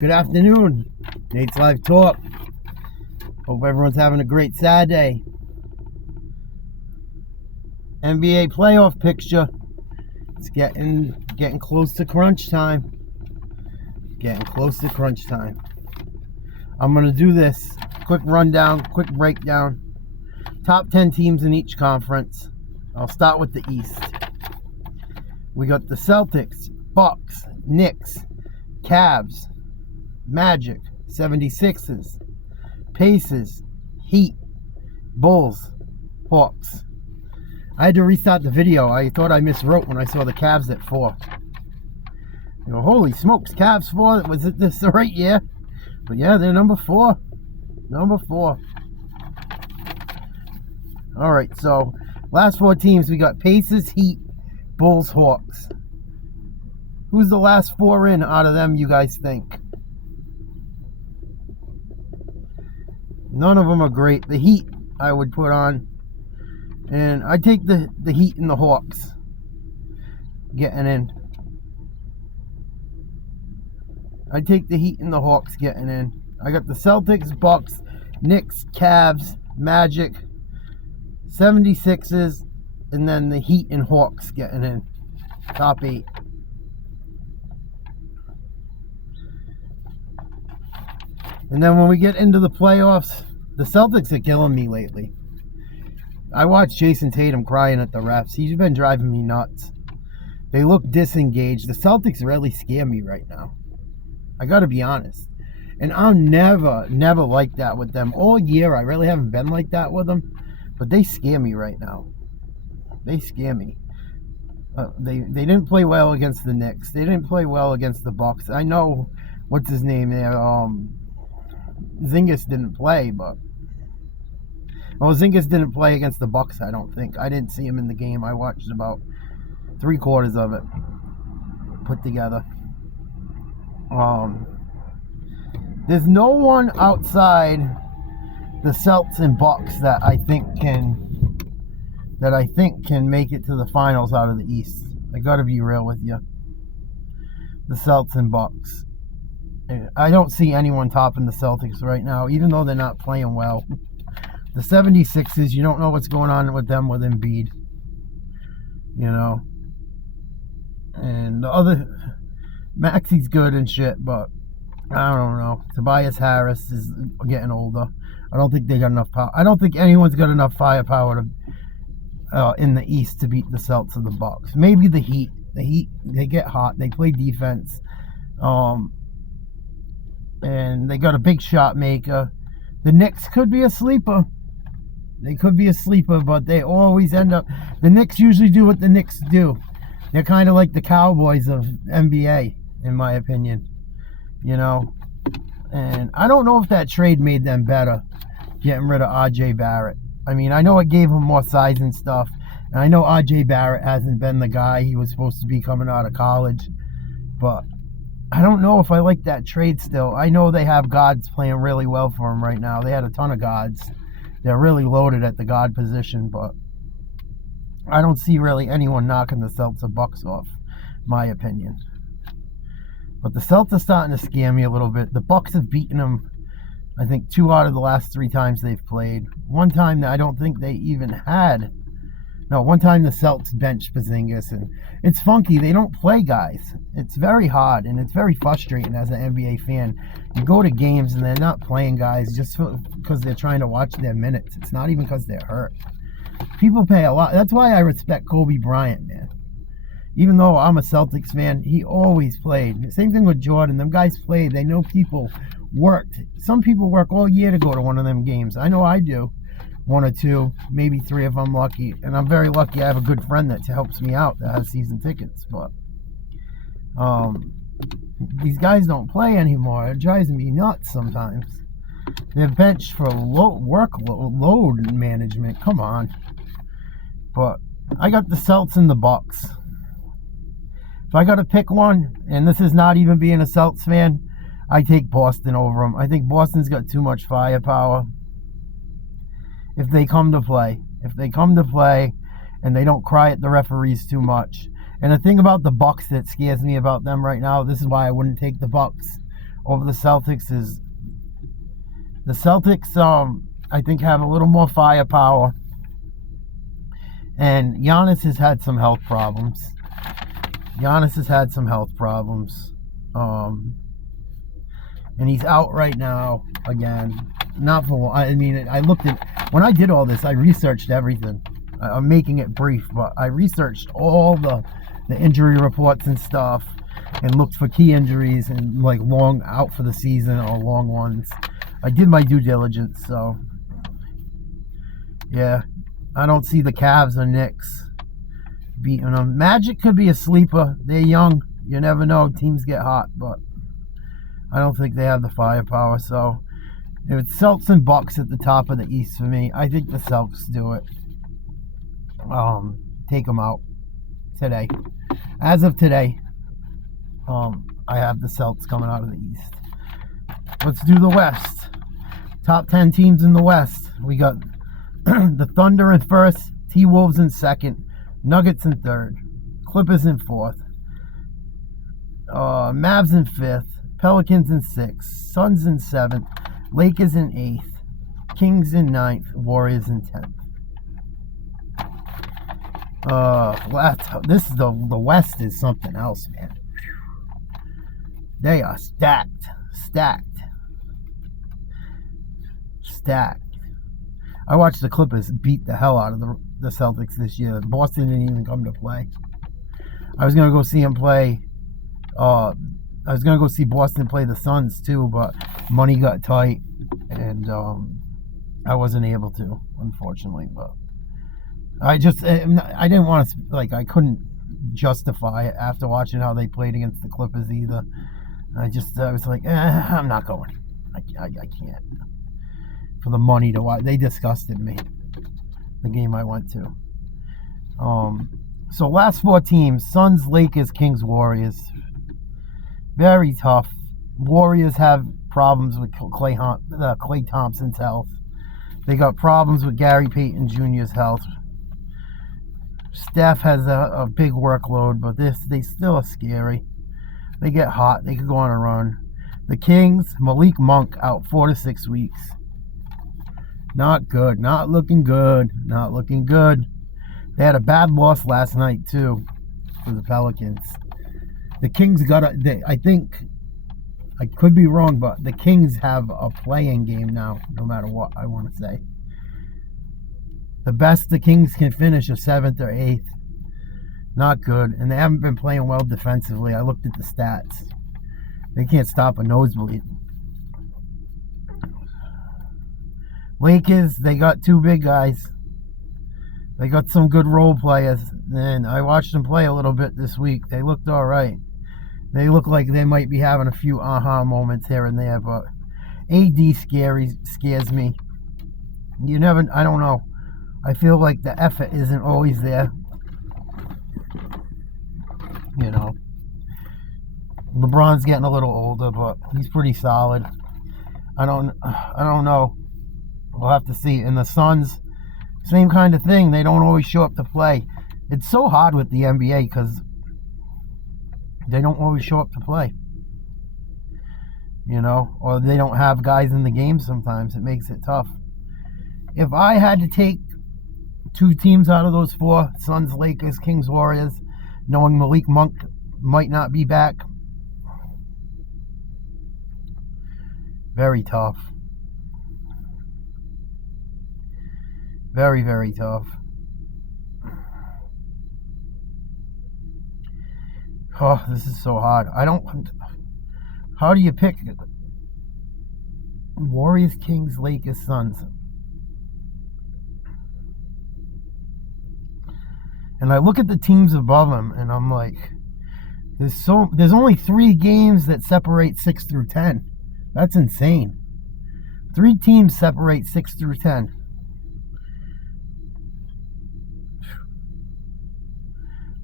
Good afternoon. Nate's Live Talk. Hope everyone's having a great Saturday. NBA playoff picture. It's getting close to crunch time. Getting close to crunch time. I'm going to do this. Quick rundown, quick breakdown. Top 10 teams in each conference. I'll start with the East. We got the Celtics, Bucks, Knicks, Cavs, Magic, 76ers, Pacers, Heat, Bulls, Hawks. I had to restart the video. I thought I miswrote when I saw the Cavs at 4. You know, holy smokes, Cavs 4. Was it this the right year? But yeah, they're number 4. Number 4. All right, so last 4 teams, we got Pacers, Heat, Bulls, Hawks. Who's the last 4 in out of them, you guys think? None of them are great. The Heat, I would put on. And I take the Heat and the Hawks getting in. I take the Heat and the Hawks getting in. I got the Celtics, Bucks, Knicks, Cavs, Magic, 76ers, and then the Heat and Hawks getting in. Top 8. And then when we get into the playoffs, the Celtics are killing me lately. I watched Jason Tatum crying at the refs. He's been driving me nuts. They look disengaged. The Celtics really scare me right now. I got to be honest. And I'm never like that with them. All year, I really haven't been like that with them. But they scare me right now. They scare me. They didn't play well against the Knicks. They didn't play well against the Bucks. I know, what's his name there? Zingis didn't play, but... Well, Zingis didn't play against the Bucks, I don't think. I didn't see him in the game. I watched about 3/4 of it put together. There's no one outside the Celtics and Bucks that I think can make it to the finals out of the East. I got to be real with you. The Celtics and Bucks. I don't see anyone topping the Celtics right now, even though they're not playing well. The 76ers, you don't know what's going on with them with Embiid. You know. And the other... Maxi's good and shit, but I don't know. Tobias Harris is getting older. I don't think they got enough power. I don't think anyone's got enough firepower to, in the East to beat the Celtics or the Bucks. Maybe the Heat. The Heat, they get hot. They play defense. And they got a big shot maker. The Knicks could be a sleeper. They could be a sleeper, but they always end up... The Knicks usually do what the Knicks do. They're kind of like the Cowboys of NBA, in my opinion. You know? And I don't know if that trade made them better, getting rid of R.J. Barrett. I mean, I know it gave him more size and stuff. And I know R.J. Barrett hasn't been the guy he was supposed to be coming out of college. But I don't know if I like that trade still. I know they have guards playing really well for him right now. They had a ton of guards. They're really loaded at the guard position, but I don't see really anyone knocking the Celtics or Bucks off, my opinion. But the Celtics are starting to scare me a little bit. The Bucks have beaten them, I think, 2 out of the last 3 times they've played. One time that I don't think they even had. No, one time the Celtics benched Porzingis, and it's funky. They don't play guys. It's very hard, and it's very frustrating as an NBA fan. You go to games, and they're not playing guys just because they're trying to watch their minutes. It's not even because they're hurt. People pay a lot. That's why I respect Kobe Bryant, man. Even though I'm a Celtics fan, he always played. Same thing with Jordan. Them guys played. They know people worked. Some people work all year to go to one of them games. I know I do. 1 or 2, maybe 3 if I'm lucky. And I'm very lucky I have a good friend that helps me out that has season tickets. But these guys don't play anymore. It drives me nuts sometimes. They're benched for workload management. Come on. But I got the Celtics and the Bucks. If I got to pick one, and this is not even being a Celtics fan, I take Boston over them. I think Boston's got too much firepower. If they come to play. And they don't cry at the referees too much. And the thing about the Bucks that scares me about them right now, this is why I wouldn't take the Bucks over the Celtics is the Celtics. I think have a little more firepower, and Giannis has had some health problems. And he's out right now again. Not for. I mean, I looked at when I did all this. I researched everything. I'm making it brief, but I researched all the injury reports and stuff, and looked for key injuries and like long out for the season or long ones. I did my due diligence, so yeah. I don't see the Cavs or Knicks beating them. Magic could be a sleeper. They're young. You never know. Teams get hot, but I don't think they have the firepower. So if it's Celtics and Bucks at the top of the East for me, I think the Celtics do it. Take them out today. As of today, I have the Celtics coming out of the East. Let's do the West. Top 10 teams in the West. We got the Thunder in first, T-Wolves in second, Nuggets in third, Clippers in fourth, Mavs in fifth, Pelicans in sixth, Suns in seventh, Lakers in eighth, Kings in ninth, Warriors in 10th. This is the West is something else, man. They are stacked. I watched the Clippers beat the hell out of the Celtics this year. Boston didn't even come to play. I was gonna go see him play. I was gonna go see Boston play the Suns too, but money got tight, and I wasn't able to, unfortunately. But I didn't want to, like, I couldn't justify it after watching how they played against the Clippers either. I was like, I'm not going. I can't. For the money to watch. They disgusted me. The game I went to. So last four teams: Suns, Lakers, Kings, Warriors. Very tough. Warriors have problems with Klay Thompson's health. They got problems with Gary Payton Jr.'s health. Steph has a big workload, but they still are scary. They get hot. They could go on a run. The Kings, Malik Monk out 4 to 6 weeks. Not good. Not looking good. They had a bad loss last night, too, to the Pelicans. The Kings I think, I could be wrong, but the Kings have a play-in game now, no matter what I want to say. The best the Kings can finish is 7th or 8th. Not good. And they haven't been playing well defensively. I looked at the stats. They can't stop a nosebleed. Lakers, they got two big guys. They got some good role players. And I watched them play a little bit this week. They looked all right. They look like they might be having a few aha moments here and there, but AD scares me. I don't know. I feel like the effort isn't always there. You know. LeBron's getting a little older, but he's pretty solid. I don't know. We'll have to see. And the Suns, same kind of thing. They don't always show up to play. It's so hard with the NBA because they don't always show up to play. You know, or they don't have guys in the game sometimes. It makes it tough. If I had to take two teams out of those four, Suns, Lakers, Kings, Warriors, knowing Malik Monk might not be back, very tough. Very, very tough. Oh, this is so hard. How do you pick Warriors, Kings, Lakers, Suns? And I look at the teams above them, and I'm like, there's only 3 games that separate 6 through 10. That's insane. 3 teams separate 6 through 10.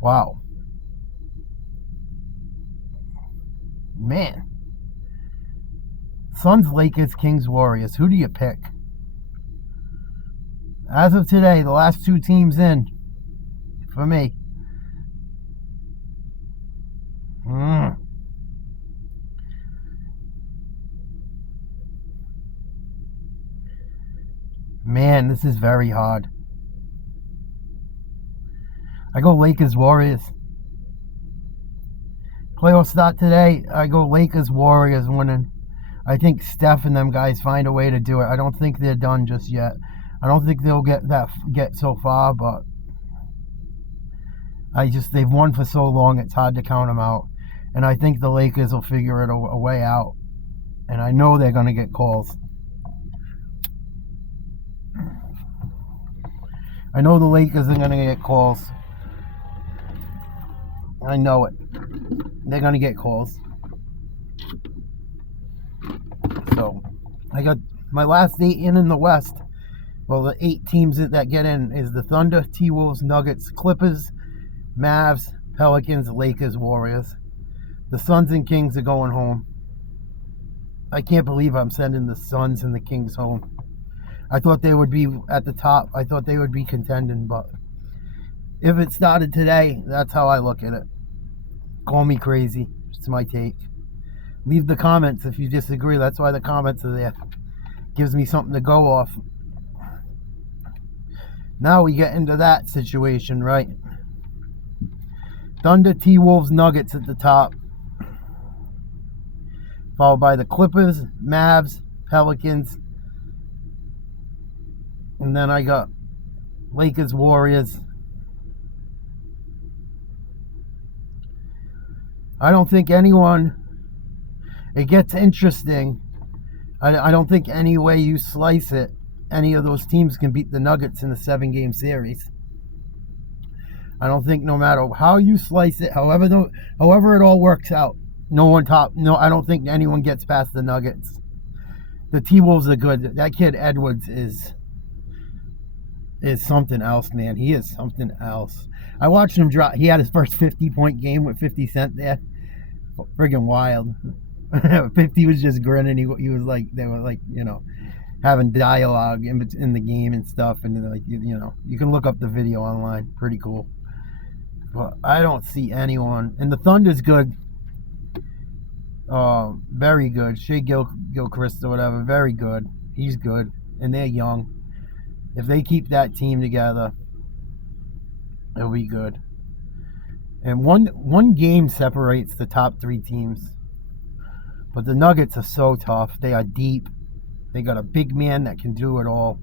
Wow. Man. Suns, Lakers, Kings, Warriors. Who do you pick? As of today, the last 2 teams in for me. Man, this is very hard. I go Lakers Warriors. Playoff start today. I go Lakers Warriors winning. I think Steph and them guys find a way to do it. I don't think they're done just yet. I don't think they'll get so far, but they've won for so long it's hard to count them out. And I think the Lakers will figure it a way out. And I know they're going to get calls. I know the Lakers are going to get calls. I know it. They're going to get calls. So, I got my last 8 in the West. Well, the 8 teams that get in is the Thunder, T-Wolves, Nuggets, Clippers, Mavs, Pelicans, Lakers, Warriors. The Suns and Kings are going home. I can't believe I'm sending the Suns and the Kings home. I thought they would be at the top. I thought they would be contending, but if it started today, that's how I look at it. Call me crazy. It's my take. Leave the comments if you disagree. That's why the comments are there. Gives me something to go off. Now we get into that situation, right? Thunder, T-Wolves, Nuggets at the top. Followed by the Clippers, Mavs, Pelicans. And then I got Lakers, Warriors. I don't think anyone... It gets interesting. I don't think any way you slice it, any of those teams can beat the Nuggets in a 7-game series. I don't think no matter how you slice it, however it all works out, I don't think anyone gets past the Nuggets. The T-Wolves are good. That kid Edwards is something else, man. He is something else. I watched him drop. He had his first 50-point game with 50 Cent there. Friggin' wild. 50 was just grinning. He was like, they were like, having dialogue in the game and stuff. And like, you can look up the video online. Pretty cool. But I don't see anyone. And the Thunder's good. Very good. Shea Gilchrist or whatever. Very good. He's good. And they're young. If they keep that team together, it'll be good. And one game separates the top 3 teams. But the Nuggets are so tough. They are deep. They got a big man that can do it all.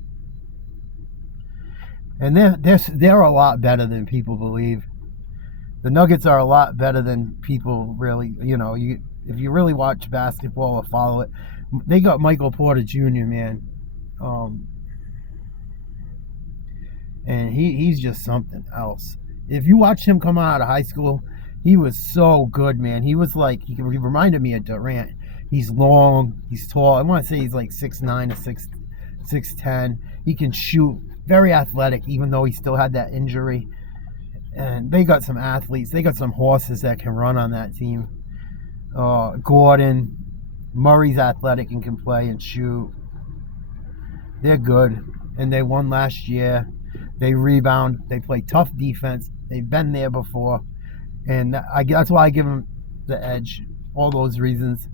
And they're a lot better than people believe. The Nuggets are a lot better than people really, if you really watch basketball or follow it. They got Michael Porter Jr., man. And he's just something else. If you watch him come out of high school, he was so good, man. He was like, he reminded me of Durant. He's long, he's tall. I want to say he's like 6'9" or 6'10". He can shoot. Very athletic, even though he still had that injury. And they got some athletes. They got some horses that can run on that team. Gordon, Murray's athletic and can play and shoot. They're good. And they won last year. They rebound. They play tough defense. They've been there before. And that's why I give them the edge. All those reasons.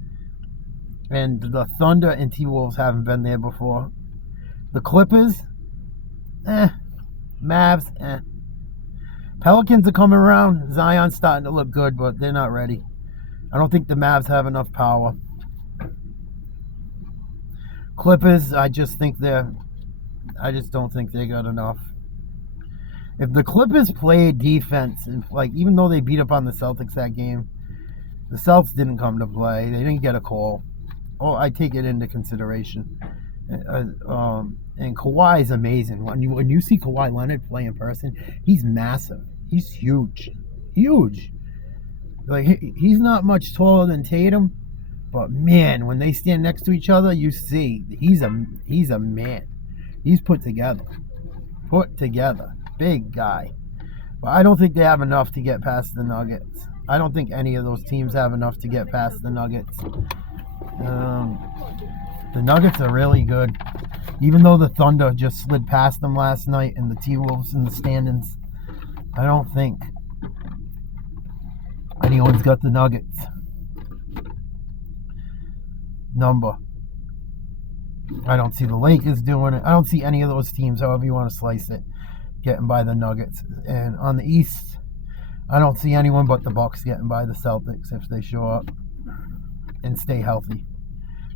And the Thunder and T-Wolves haven't been there before. The Clippers, Mavs, Pelicans are coming around. Zion's starting to look good, but they're not ready. I don't think the Mavs have enough power. Clippers, I just don't think they got enough. If the Clippers played defense, and even though they beat up on the Celtics that game, the Celtics didn't come to play. They didn't get a call. Oh, I take it into consideration. And Kawhi is amazing. When you see Kawhi Leonard play in person, he's massive. He's huge. Huge. Like, he's not much taller than Tatum, but man, when they stand next to each other, you see he's a man. He's put together. Big guy. But I don't think they have enough to get past the Nuggets. I don't think any of those teams have enough to get past the Nuggets. The Nuggets are really good. Even though the Thunder just slid past them last night and the T-Wolves in the standings, I don't think anyone's got the Nuggets number. I don't see the Lakers doing it. I don't see any of those teams, however you want to slice it, getting by the Nuggets. And on the East, I don't see anyone but the Bucks getting by the Celtics if they show up and stay healthy.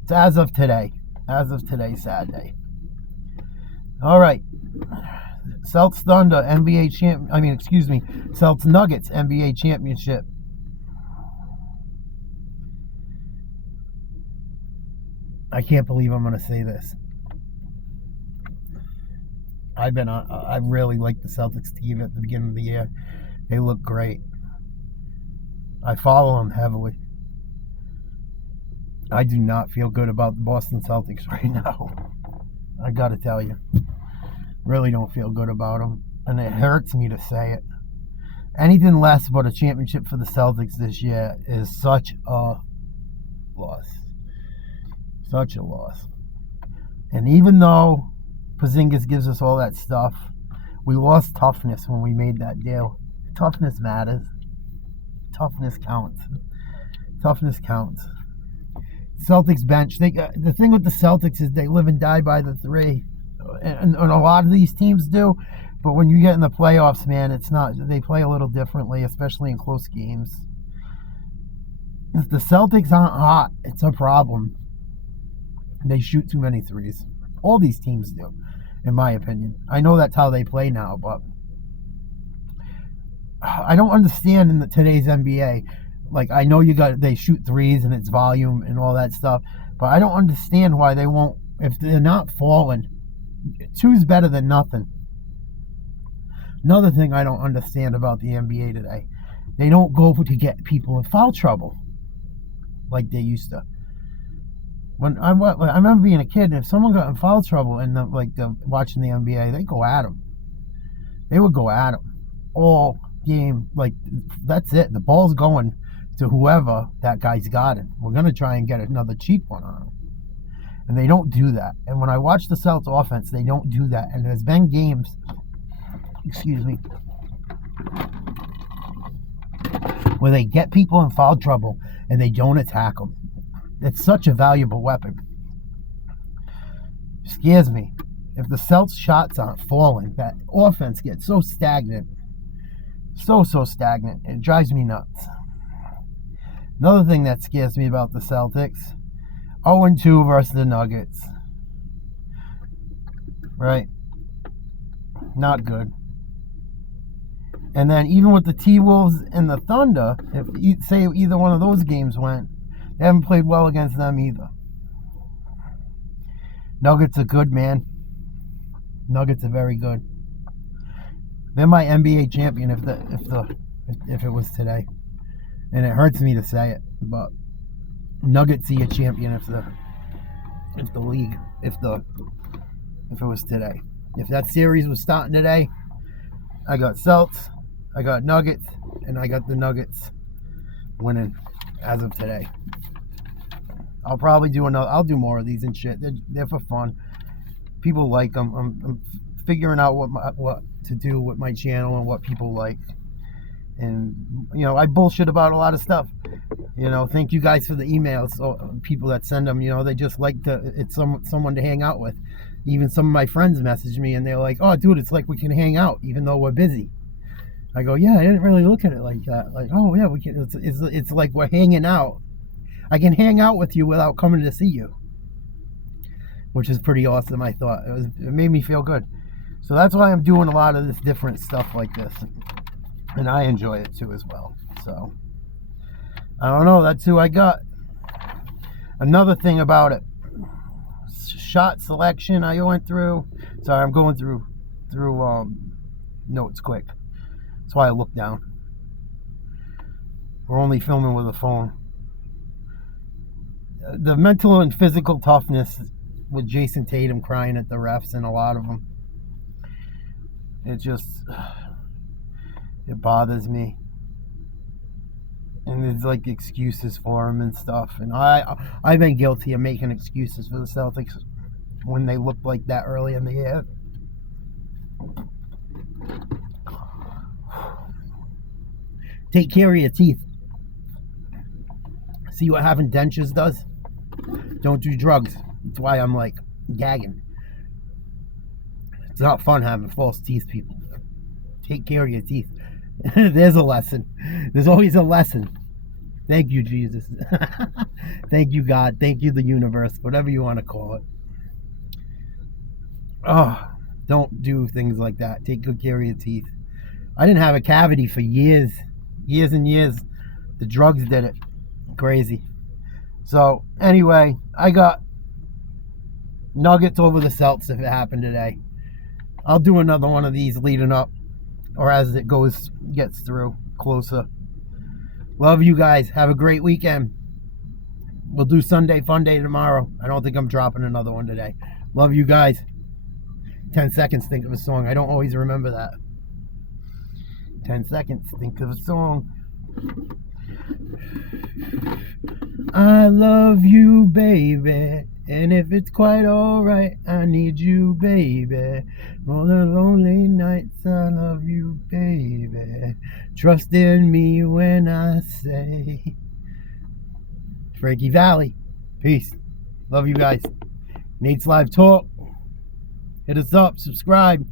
It's as of today. As of today, Saturday. All right. Celtics Thunder, Celtics Nuggets, NBA championship. I can't believe I'm going to say this. I really liked the Celtics team at the beginning of the year. They look great. I follow them heavily. I do not feel good about the Boston Celtics right now. I got to tell you. Really don't feel good about them. And it hurts me to say it. Anything less but a championship for the Celtics this year is such a loss. Such a loss. And even though Porzingis gives us all that stuff, we lost toughness when we made that deal. Toughness matters. Toughness counts. Toughness counts. Celtics bench. The thing with the Celtics is they live and die by the three. And a lot of these teams do. But when you get in the playoffs, man, it's not. They play a little differently, especially in close games. If the Celtics aren't hot, it's a problem. They shoot too many threes. All these teams do, in my opinion. I know that's how they play now, but I don't understand in today's NBA. Like, I know they shoot threes and it's volume and all that stuff, but I don't understand why they won't. If they're not falling, two's better than nothing. Another thing I don't understand about the NBA today, they don't go to get people in foul trouble like they used to. When I remember being a kid, if someone got in foul trouble and watching the NBA, they go at them. They would go at them all game. Like, that's it. The ball's going to whoever that guy's got it. We're gonna try and get another cheap one on him, and they don't do that. And when I watch the Celtics offense, they don't do that. And there's been games, where they get people in foul trouble and they don't attack them. It's such a valuable weapon. It scares me. If the Celtics shots aren't falling, that offense gets so stagnant. So stagnant. It drives me nuts. Another thing that scares me about the Celtics, 0-2 versus the Nuggets. Right? Not good. And then even with the T-Wolves and the Thunder, if say either one of those games went, they haven't played well against them either. Nuggets are good, man. Nuggets are very good. They're my NBA champion if it was today. And it hurts me to say it, but Nuggets see a champion if it was today. If that series was starting today, I got Celtics, I got Nuggets, and I got the Nuggets winning as of today. I'll probably I'll do more of these and shit. They're for fun. People like them. I'm figuring out what to do with my channel and what people like. And, I bullshit about a lot of stuff. Thank you guys for the emails. So people that send them, they just like it's someone to hang out with. Even some of my friends message me and they're like, "Oh, dude, it's like we can hang out even though we're busy." I go, "Yeah, I didn't really look at it like that." Like, "Oh yeah, we can." It's like we're hanging out. I can hang out with you without coming to see you, which is pretty awesome. I thought it made me feel good. So that's why I'm doing a lot of this different stuff like this, and I enjoy it too as well. So I don't know. That's who I got. Another thing about it, shot selection I went through. Sorry, I'm going through notes quick. That's why I look down. We're only filming with a phone. The mental and physical toughness with Jason Tatum crying at the refs and a lot of them. It bothers me. And there's like excuses for him and stuff. And I've been guilty of making excuses for the Celtics when they looked like that early in the year. Take care of your teeth. See what having dentures does? Don't do drugs. That's why I'm like, gagging. It's not fun having false teeth, people. Take care of your teeth. There's a lesson. There's always a lesson. Thank you, Jesus. Thank you, God. Thank you, the universe. Whatever you want to call it. Oh, don't do things like that. Take good care of your teeth. I didn't have a cavity for years. Years and years. The drugs did it. Crazy. So, anyway, I got Nuggets over the Celts if it happened today. I'll do another one of these leading up, or as it gets through closer. Love you guys. Have a great weekend. We'll do Sunday Fun Day tomorrow. I don't think I'm dropping another one today. Love you guys. 10 seconds, think of a song. I don't always remember that. 10 seconds, think of a song. I love you, baby. And if it's quite alright, I need you, baby. For the lonely nights, I love you, baby. Trust in me when I say. Frankie Valli. Peace. Love you guys. Nate's Live Talk. Hit us up. Subscribe.